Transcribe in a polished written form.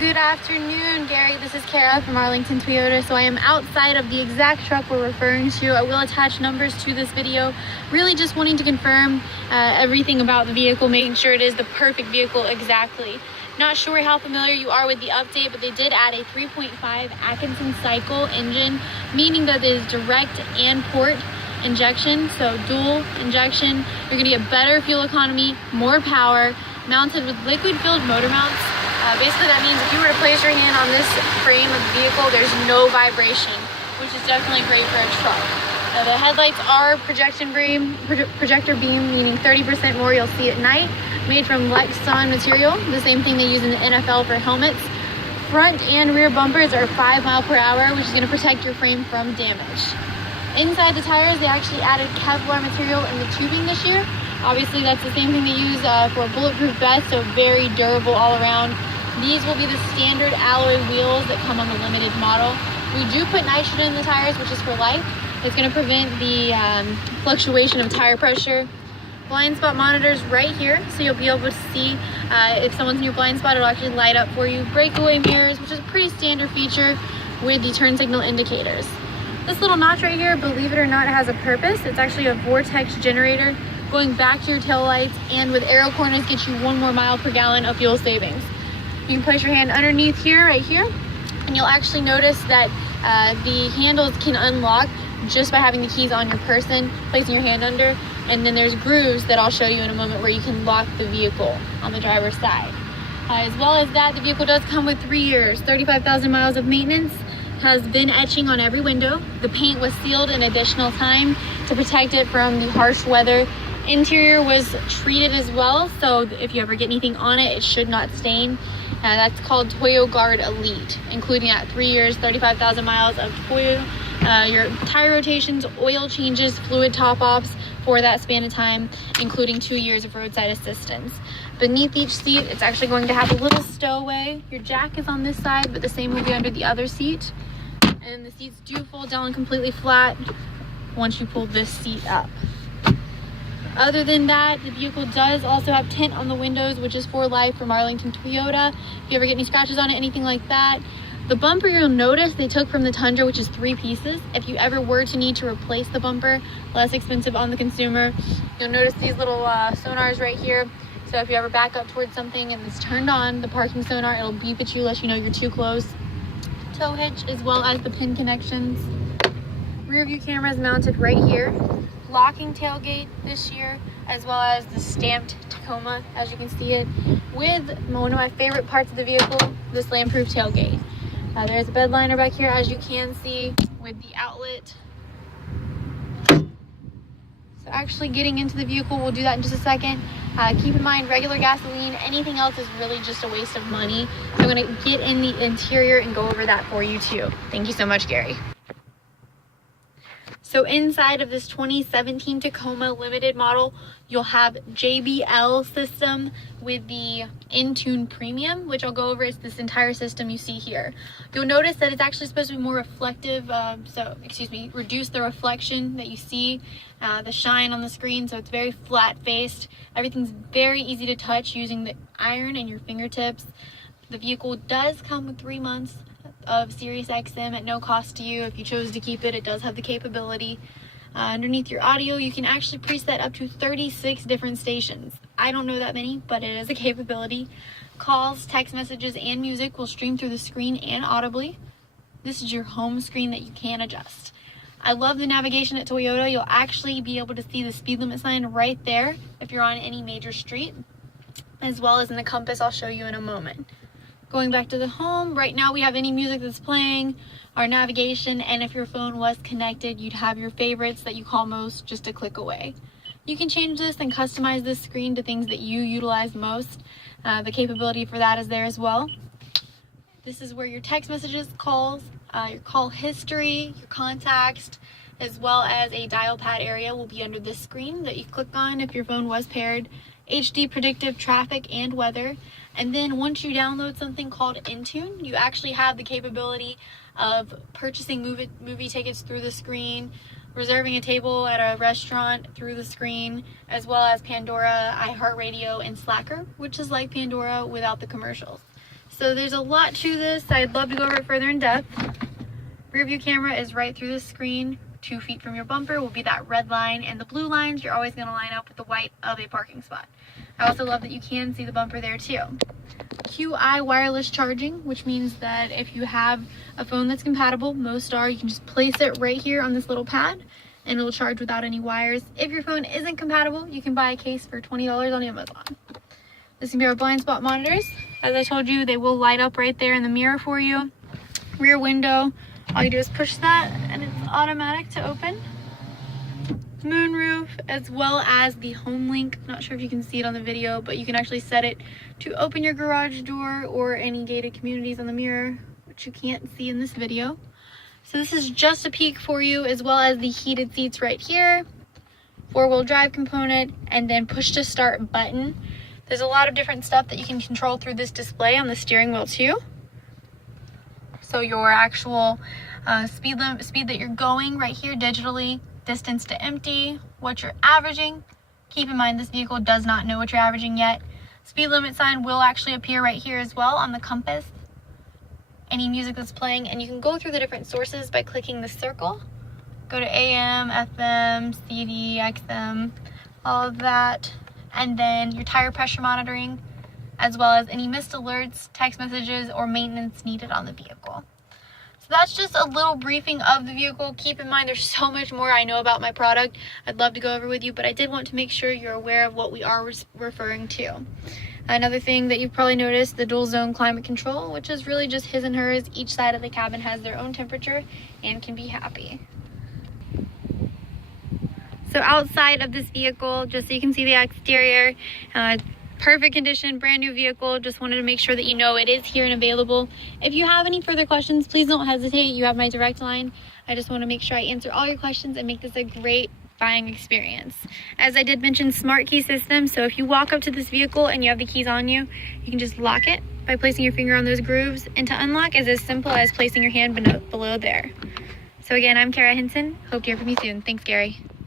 Good afternoon, Gary. This is Kara from Arlington Toyota. So I am outside of the exact truck we're referring to. I will attach numbers to this video. Really just wanting to confirm everything about the vehicle, making sure it is the perfect vehicle exactly. Not sure how familiar you are with the update, but they did add a 3.5 Atkinson cycle engine, meaning that it is direct and port injection, so dual injection. You're gonna get better fuel economy, more power, mounted with liquid-filled motor mounts. Basically that means if you were to place your hand on this frame of the vehicle, there's no vibration, which is definitely great for a truck. The headlights are projector beam, meaning 30% more you'll see at night, made from Lexan material, the same thing they use in the NFL for helmets. Front and rear bumpers are 5 miles per hour, which is going to protect your frame from damage. Inside the tires, they actually added Kevlar material in the tubing this year. Obviously, that's the same thing they use for a bulletproof vest, so very durable all around. These will be the standard alloy wheels that come on the limited model. We do put nitrogen in the tires, which is for life. It's going to prevent the fluctuation of tire pressure. Blind spot monitors right here, so you'll be able to see if someone's in your blind spot, it'll actually light up for you. Breakaway mirrors, which is a pretty standard feature with the turn signal indicators. This little notch right here, believe it or not, has a purpose. It's actually a vortex generator going back to your tail lights, and with arrow corners gets you 1 more mile per gallon of fuel savings. You can place your hand underneath here, right here, and you'll actually notice that the handles can unlock just by having the keys on your person, placing your hand under, and then there's grooves that I'll show you in a moment where you can lock the vehicle on the driver's side. As well as that, the vehicle does come with 3 years, 35,000 miles of maintenance, has been etching on every window. The paint was sealed an additional time to protect it from the harsh weather. Interior was treated as well, so if you ever get anything on it, it should not stain. That's called Toyo Guard Elite, including at 3 years, 35,000 miles of Toyo, your tire rotations, oil changes, fluid top-offs for that span of time, including 2 years of roadside assistance. Beneath each seat, it's actually going to have a little stowaway. Your jack is on this side, but the same will be under the other seat. And the seats do fold down completely flat once you pull this seat up. Other than that, the vehicle does also have tint on the windows, which is for life from Arlington Toyota. If you ever get any scratches on it, anything like that. The bumper, you'll notice they took from the Tundra, which is 3 pieces. If you ever were to need to replace the bumper, less expensive on the consumer. You'll notice these little sonars right here. So if you ever back up towards something and it's turned on, the parking sonar, it'll beep at you, let you know you're too close. Tow hitch, as well as the pin connections. Rear view camera is mounted right here. Locking tailgate this year, as well as the stamped Tacoma, as you can see it, with one of my favorite parts of the vehicle, the slam-proof tailgate. There's a bed liner back here, as you can see, with the outlet. So actually getting into the vehicle, we'll do that in just a second. Keep in mind, regular gasoline, anything else is really just a waste of money. So I'm gonna get in the interior and go over that for you too. Thank you so much, Gary. So inside of this 2017 Tacoma limited model, you'll have JBL system with the Entune Premium, which I'll go over. It's this entire system you see here. You'll notice that it's actually supposed to be more reflective, reduce the reflection that you see, the shine on the screen, so it's very flat-faced. Everything's very easy to touch using the iron and your fingertips. The vehicle does come with 3 months of Sirius XM at no cost to you. If you chose to keep it, it does have the capability. Underneath your audio, you can actually preset up to 36 different stations. I don't know that many, but it is a capability. Calls, text messages, and music will stream through the screen and audibly. This is your home screen that you can adjust. I love the navigation at Toyota. You'll actually be able to see the speed limit sign right there if you're on any major street, as well as in the compass I'll show you in a moment. Going back to the home, right now we have any music that's playing, our navigation, and if your phone was connected, you'd have your favorites that you call most just a click away. You can change this and customize this screen to things that you utilize most. The capability for that is there as well. This is where your text messages, calls, your call history, your contacts, as well as a dial pad area will be under this screen that you click on if your phone was paired. HD predictive traffic and weather. And then once you download something called Entune, you actually have the capability of purchasing movie tickets through the screen, reserving a table at a restaurant through the screen, as well as Pandora, iHeartRadio, and Slacker, which is like Pandora without the commercials. So there's a lot to this. I'd love to go over it further in depth. Rear view camera is right through the screen. 2 feet from your bumper will be that red line, and the blue lines you're always going to line up with the white of a parking spot. I also love that you can see the bumper there too. QI wireless charging, which means that if you have a phone that's compatible, most are, you can just place it right here on this little pad and it'll charge without any wires. If your phone isn't compatible, you can buy a case for $20 on Amazon. This can be our blind spot monitors. As I told you, they will light up right there in the mirror for you. Rear window, all you do is push that and it's automatic to open. Moonroof, as well as the home link. Not sure if you can see it on the video, but you can actually set it to open your garage door or any gated communities on the mirror, which you can't see in this video. So this is just a peek for you, as well as the heated seats right here, 4-wheel drive component, and then push to start button. There's a lot of different stuff that you can control through this display on the steering wheel too. So your actual speed that you're going right here digitally, distance to empty, what you're averaging. Keep in mind this vehicle does not know what you're averaging yet. Speed limit sign will actually appear right here as well on the compass. Any music that's playing, and you can go through the different sources by clicking the circle. Go to AM, FM, CD, XM, all of that. And then your tire pressure monitoring, as well as any missed alerts, text messages, or maintenance needed on the vehicle. That's just a little briefing of the vehicle. Keep in mind there's so much more I know about my product I'd love to go over with you, but I did want to make sure you're aware of what we are referring to. Another thing that you've probably noticed, the dual zone climate control, which is really just his and hers. Each side of the cabin has their own temperature and can be happy. So outside of this vehicle, just so you can see the exterior, perfect condition, brand new vehicle. Just wanted to make sure that you know it is here and available. If you have any further questions, please don't hesitate. You have my direct line. I just want to make sure I answer all your questions and make this a great buying experience. As I did mention, smart key system. So if you walk up to this vehicle and you have the keys on you, you can just lock it by placing your finger on those grooves. And to unlock is as simple as placing your hand below there. So again, I'm Kara Hinson. Hope to hear from you soon. Thanks, Gary.